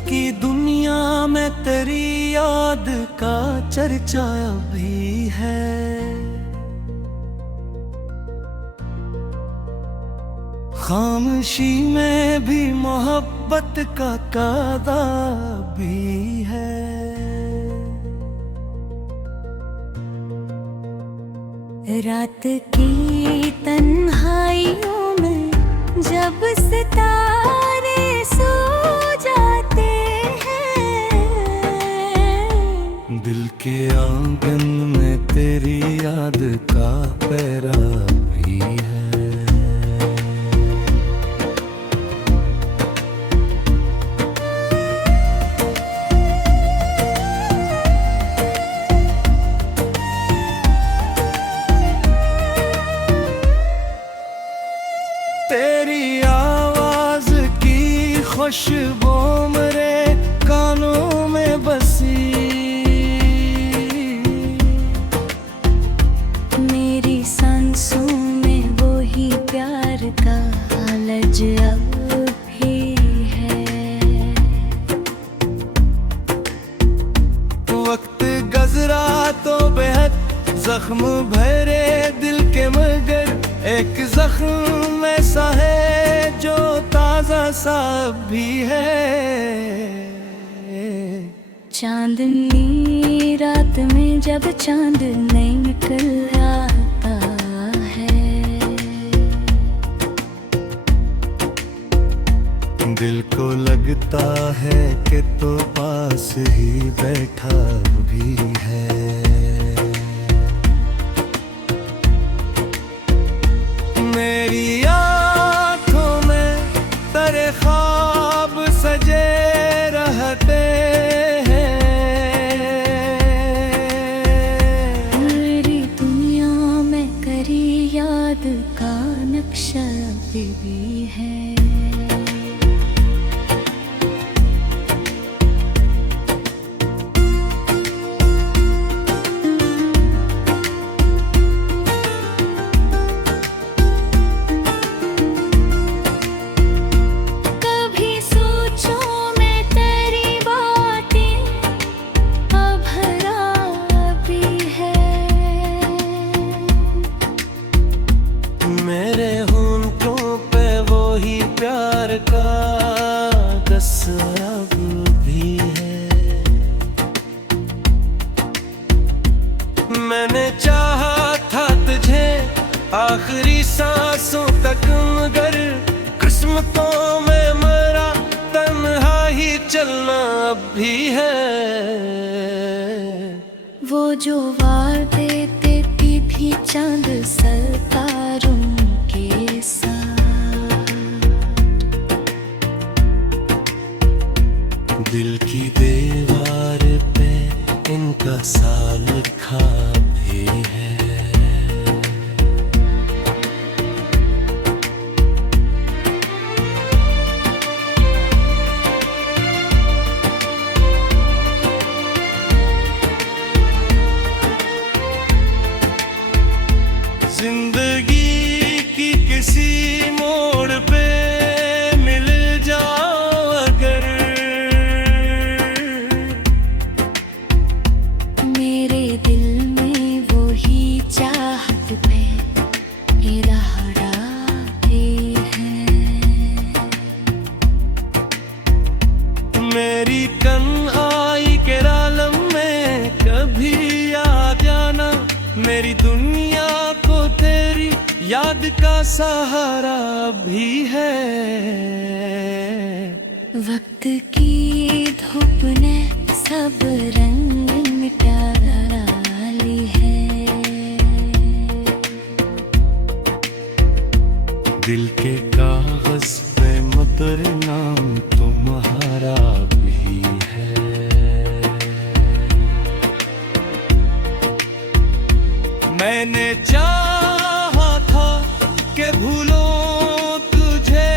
की दुनिया में तेरी याद का चर्चा भी है। खामोशी में भी मोहब्बत का कादा भी है। रात की तन्हाइयों में जब सितारे सो जाते हैं, दिल के आंगन में तेरी याद का पहरा भी है। तेरी आवाज की खुशबू मेरे कानों में बसी, मेरी सांसों में वो ही प्यार का लालच अब भी है। वक्त गुजरा तो बेहद जख्म भरे दिल के, मगर एक जख्म ऐसा है जो ताजा सा भी है। चांदनी रात में जब चांद नहीं निकल आता है, दिल को लगता है कि तो पास ही बैठा भी है। मेरी आँखों में तेरे ख्वाब सजे रहते हैं। मेरी दुनिया में करी याद का नक्शा भी है। मेरे होंठों पे वो ही प्यार का दस्तक भी है। मैंने चाहा था तुझे आखिरी सांसों तक, मगर किस्मतों में मरा तन्हा ही चलना अब भी है। वो जो वादे देती थी चांद सितारों के साथ, दिल की दीवार पे इनका सा लिखा भी है। जिंदगी की किसी मोड़ पे मिल जाओ अगर, मेरे दिल में वो ही चाहत पे इरादा भी है। मेरी तन्हाई के आलम में कभी आ जाना, मेरी दुनिया को तेरी याद का सहारा भी है। वक्त की धूप ने सब रंग मिटा डाली है। दिल के कागज पे मुद्र नाम तुम्हारा भी है। मैंने चाहा था कि भूलो तुझे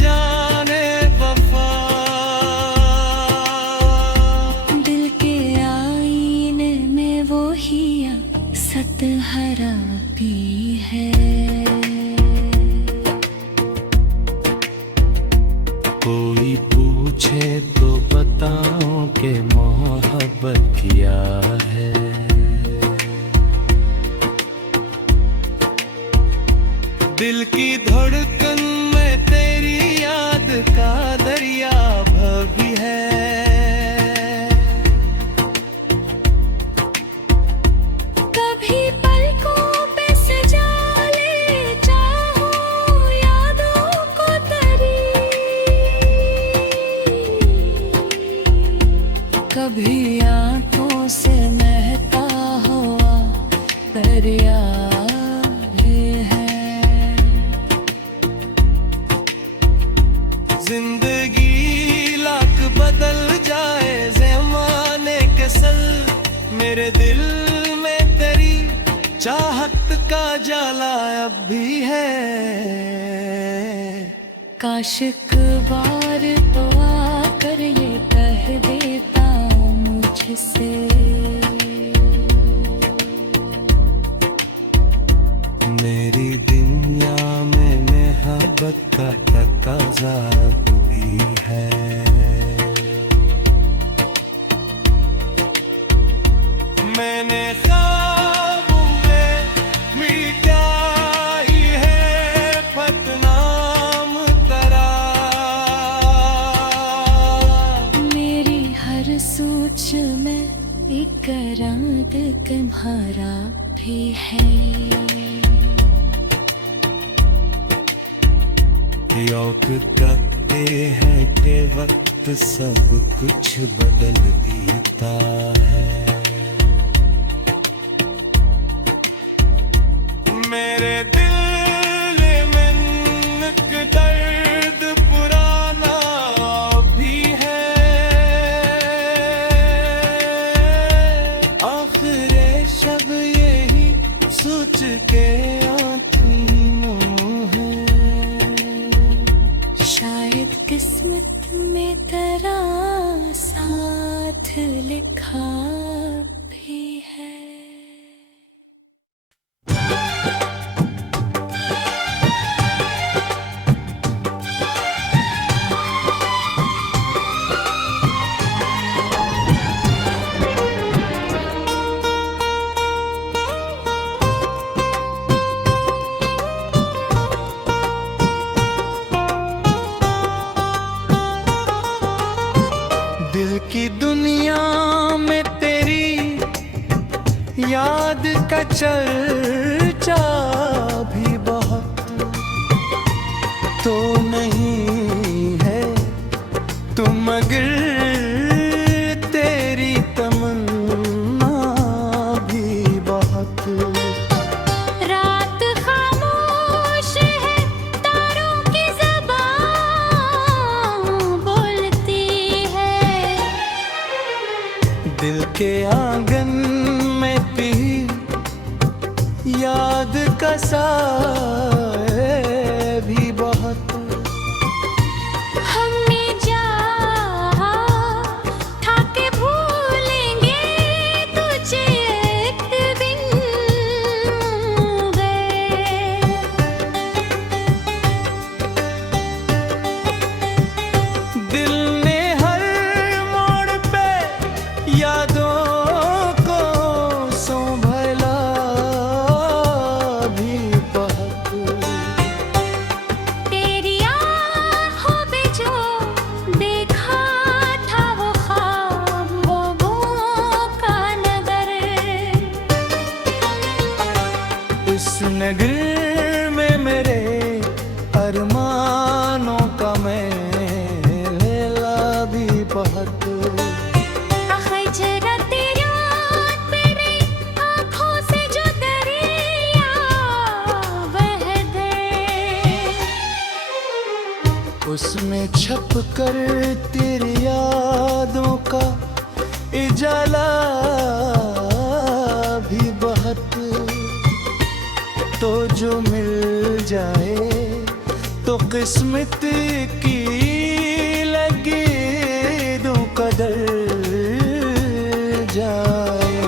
जाने वफा, दिल के आईने में वो ही सतहरा भी है। कोई पूछ पूछे तो बताऊं कि मोहब्बत क्या है। दिल की धड़कन में तेरी याद का दरिया भवी है। कभी पलकों पे सजा ले चाहूं यादों को तेरी, कभी आंखों से महका हुआ दरिया जिंदगी लाख बदल जाए ज़माने के संग, मेरे दिल में तेरी चाहत का जाला अब भी है। काश एक बार तो आकर ये कह देता मुझसे, मेरी दुनिया में मोहब्बत का तकाज़ा भी है। मैंने ख्वाबों में मिटाई है बदनाम तरा, मेरी हर सोच में एक रंग तुम्हारा भी है। योग कहते हैं कि वक्त सब कुछ बदल देता है। मेरे दिल में एक दर्द पुराना भी है। आखिर शब यही सोच के शायद किस्मत में तेरा साथ लिखा भी है। दिल की दुनिया में तेरी याद का चर्चा भी बहुत तो नहीं है, तुम मगर तेरी तमन्ना भी बहुत। रात खामोश है, तारों की ज़बान बोलती है। दिल के आंगन में भी याद का साए भी बहुत। हमने चाहा था कि भूलेंगे तुझे एक दिन गए। दिल ने हर मोड़ पे यादों को संभला भी बहुत। तेरी आँखों पे जो देखा था वो ख्वाब, वो का नगर। इस नगर में मेरे अरमानों का मेला भी बहुत। आखिर जरा तेरी मेरी आँखों से जो दरिया बह दे, उसमें छप कर तेरी यादों का इजाला भी बहुत। तो जो मिल जाए तो किस्मत की लगी दो कदर जाए।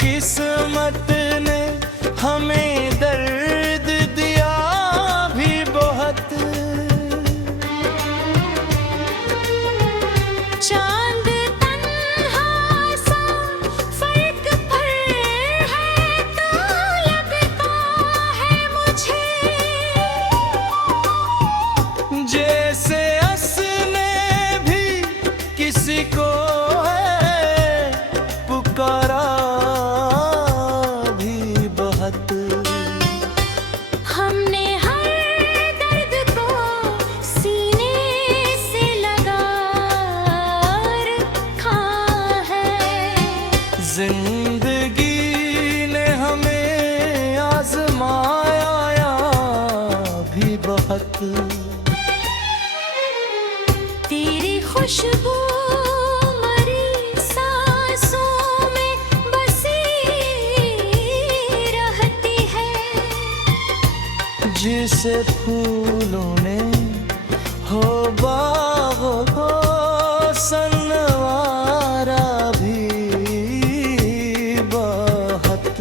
किस्मत ने हमें दर्द दिया भी बहुत। चांद तन्हा सा फर्क पर है तो लगता है मुझे, जैसे असने भी किसी को है पुकारा भी बहुत। हमने हर दर्द को सीने से लगा रखा है। जिंदगी ने हमें आजमाया भी बहुत। तेरी खुशबू मरी सांसों में बसी रहती है, जिसे फूलों ने हो बागों को सनवारा भी बहुत।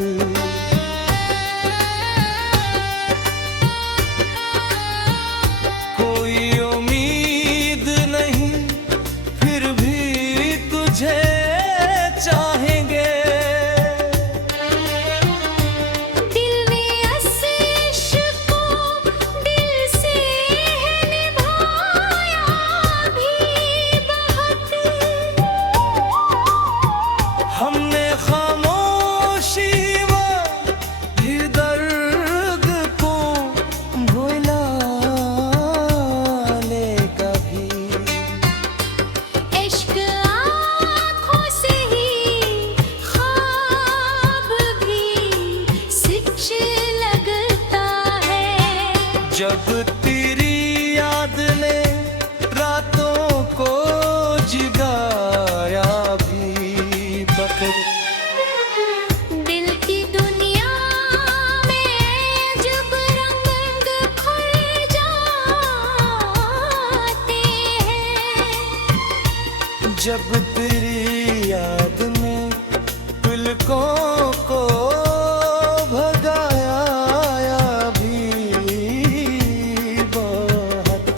कोई उम्मीद नहीं फिर भी तुझे चाहेंगे। दिल ने इस इश्क को दिल से निभाया भी बहुत। हमने खामोशी में भी दर्द को भुला ले कभी। इश्क आँखों से ही ख्वाब भी सच लगता है। जब तेरी याद ने रातों को जगाया भी बहुत। दिल की दुनिया में जब रंग खुल जाते हैं, जब तेरी याद ने पलकों को भगाया भी बहुत।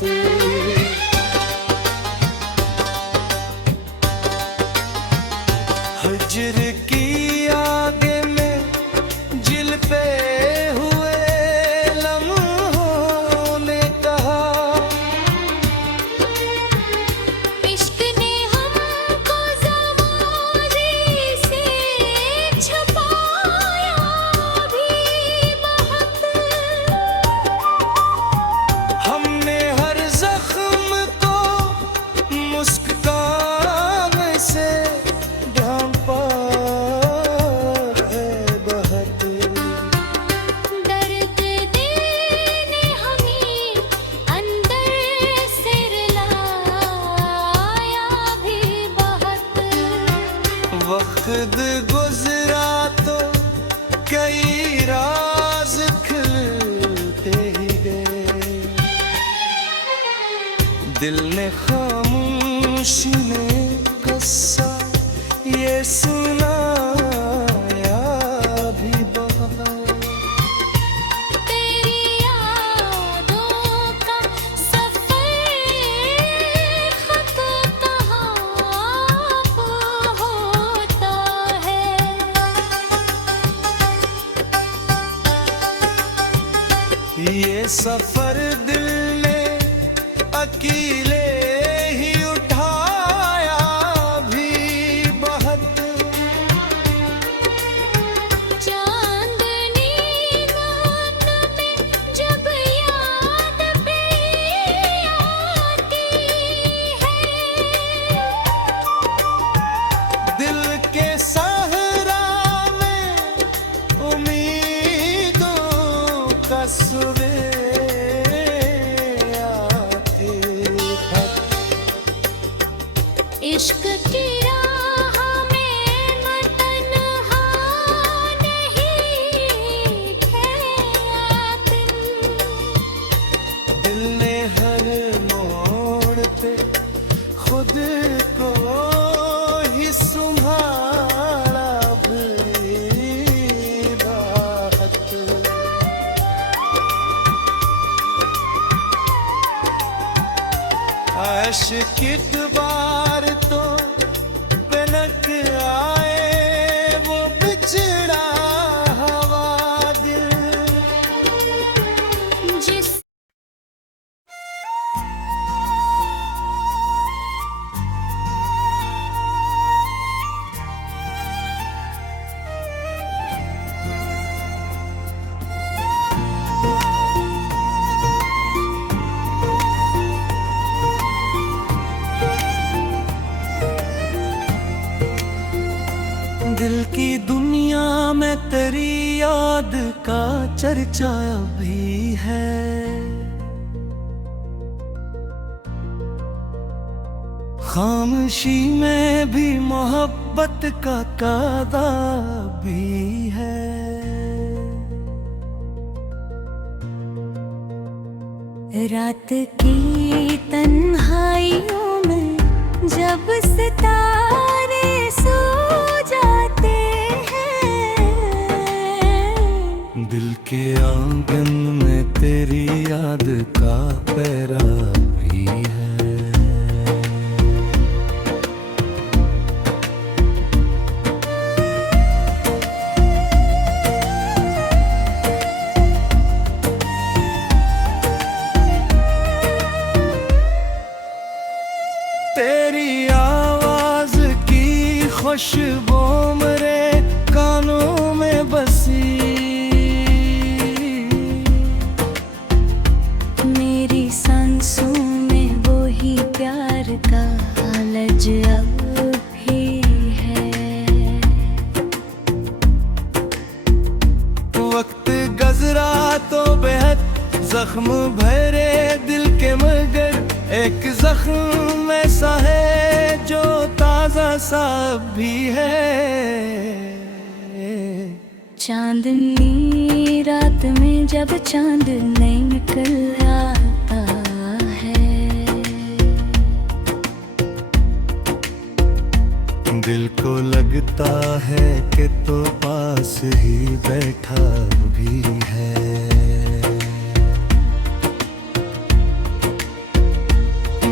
हजर की आगे में जिल पे हुए लम्हों ने कहा, इश्क ने हमको ज़माने से छुपाया भी बहुत। हमने हर जख्म को मुस्कान से ढांपा है बहुत। दर्द दिल ने हमें अंदर से रुलाया भी बहुत। वक्त गुजरा तो कई राज खिलते ही गए। दिल ने खामोशी ने कस्सा ये सुनाया भी बहुत। तेरी यादों का सफर खत कहाँ होता है। ये सफर दिल ने अकेले ही उठाया भी बहुत। चांदनी रात में जब याद पे आती है, दिल के सहरा में उम्मीदों का सवेरा आते काश कितबार तो पलक आए वो बिछड़ा हवा दिल। जिस दिल की दुनिया में तेरी याद का चर्चा भी है। खामोशी में भी मोहब्बत का कादा भी है। रात की तन्हाइयों में जब सितारे सो जाते हैं, दिल के आंगन में तेरी याद का पहरा भी है। तेरी आवाज की खुशबू मेरे कानों में बसी। मेरी सांसों में वो ही प्यार का लज अब भी है। वक्त गुजरा तो बेहद जख्म भरे दिल के, मगर एक जख्म ऐसा है जो ताजा सा भी है। चांदनी रात में जब चांद नहीं निकल आता है, दिल को लगता है कि तो पास ही बैठा भी है।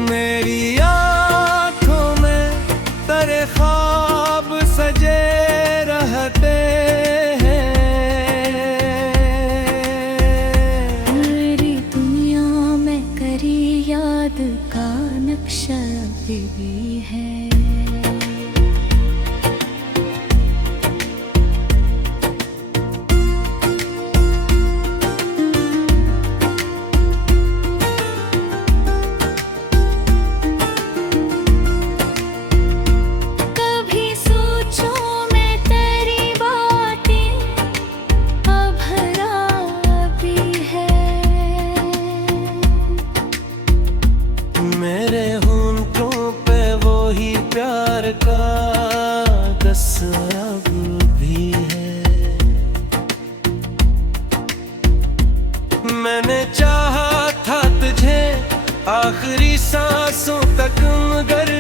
मेरी आँखों में तेरे ख्वाब सजे रहते हैं। मेरी दुनिया में करी याद का नक्शा भी है। मेरे होंठों पे वो ही प्यार का दस्तक भी है। मैंने चाहा था तुझे आखिरी सांसों तक, मगर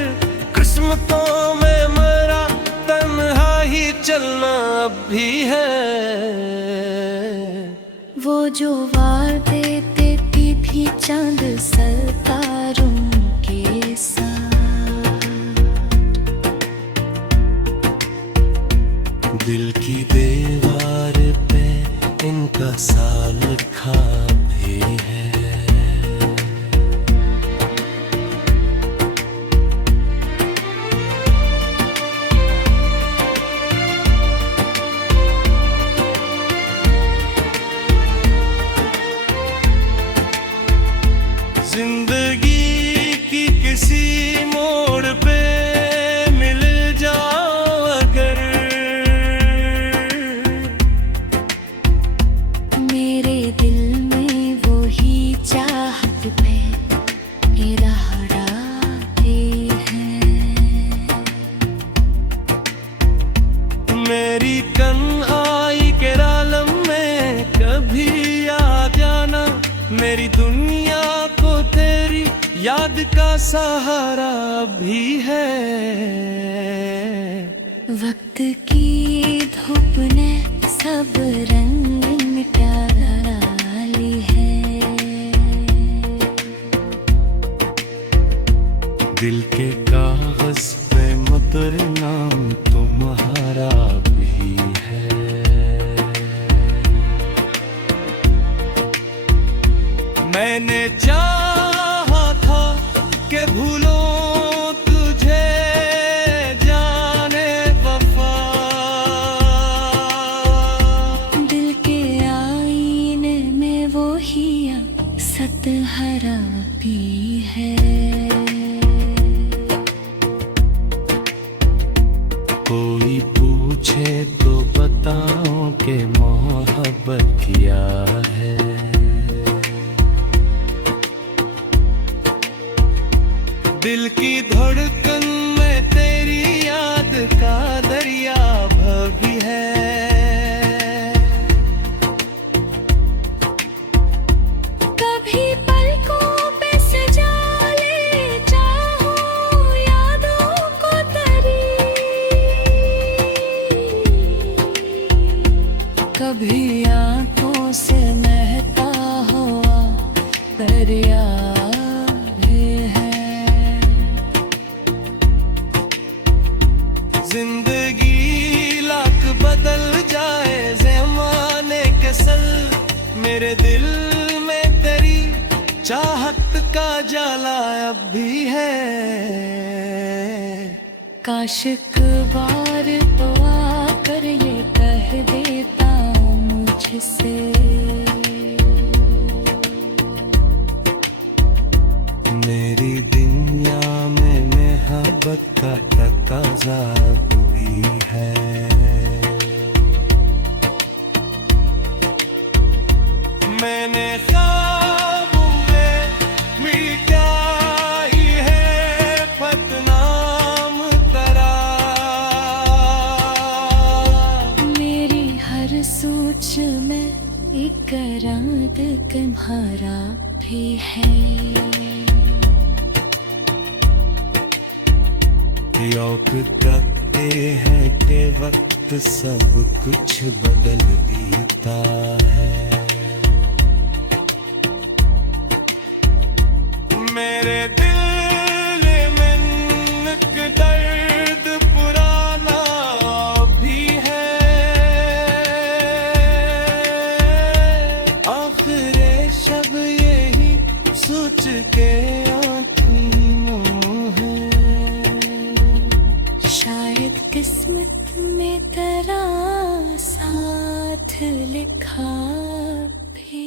किस्मतों में मरा तन्हा ही चलना अब भी है। वो जो वार देती थी चांद सितारों के साथ, दिल की दीवार पे इनका साल लिखा भी है। जिंदगी की किसी मोड़ पे मिल जाओ अगर, मेरे दिल में वो ही चाहत पे इरादे हैं। मेरी कन्हाई के आलम में कभी आ जाना। मेरी दुनिया को तेरी याद का सहारा भी है। वक्त की धूप ने सब रंग मिटा डाली है। दिल के कागज पे मुद्र नाम तुम्हारा भी है। मैंने चाहा था कि भूलो तुझे जाने वफा, दिल के आईने में वो हिया सतहरा भी है। कोई पूछे तो बताओ कि मोहब्बत क्या है। दिल की धड़कन में तेरी याद का दरिया भवी है। कभी पलकों पे सजा ले चाहूं यादों को तेरी, कभी आंखों से महता हुआ दरिया भी है। जिंदगी लाख बदल जाए ज़माने के सल, मेरे दिल में तेरी चाहत का जाला अब भी है। काश एक बार तो आकर ये कह देता मुझसे, मेरी दुनिया में मोहब्बत का तकाज़ा भी है। मैंने ख्वाबों में मिटाई है बदनाम तरा, मेरी हर सोच में एक रात तुम्हारा भी है। योग कहते हैं कि वक्त सब कुछ बदल देता है। मेरे दिल में एक दर्द पुराना भी है। आखिर शब यही सोच के शायद किस्मत में तेरा साथ लिखा भी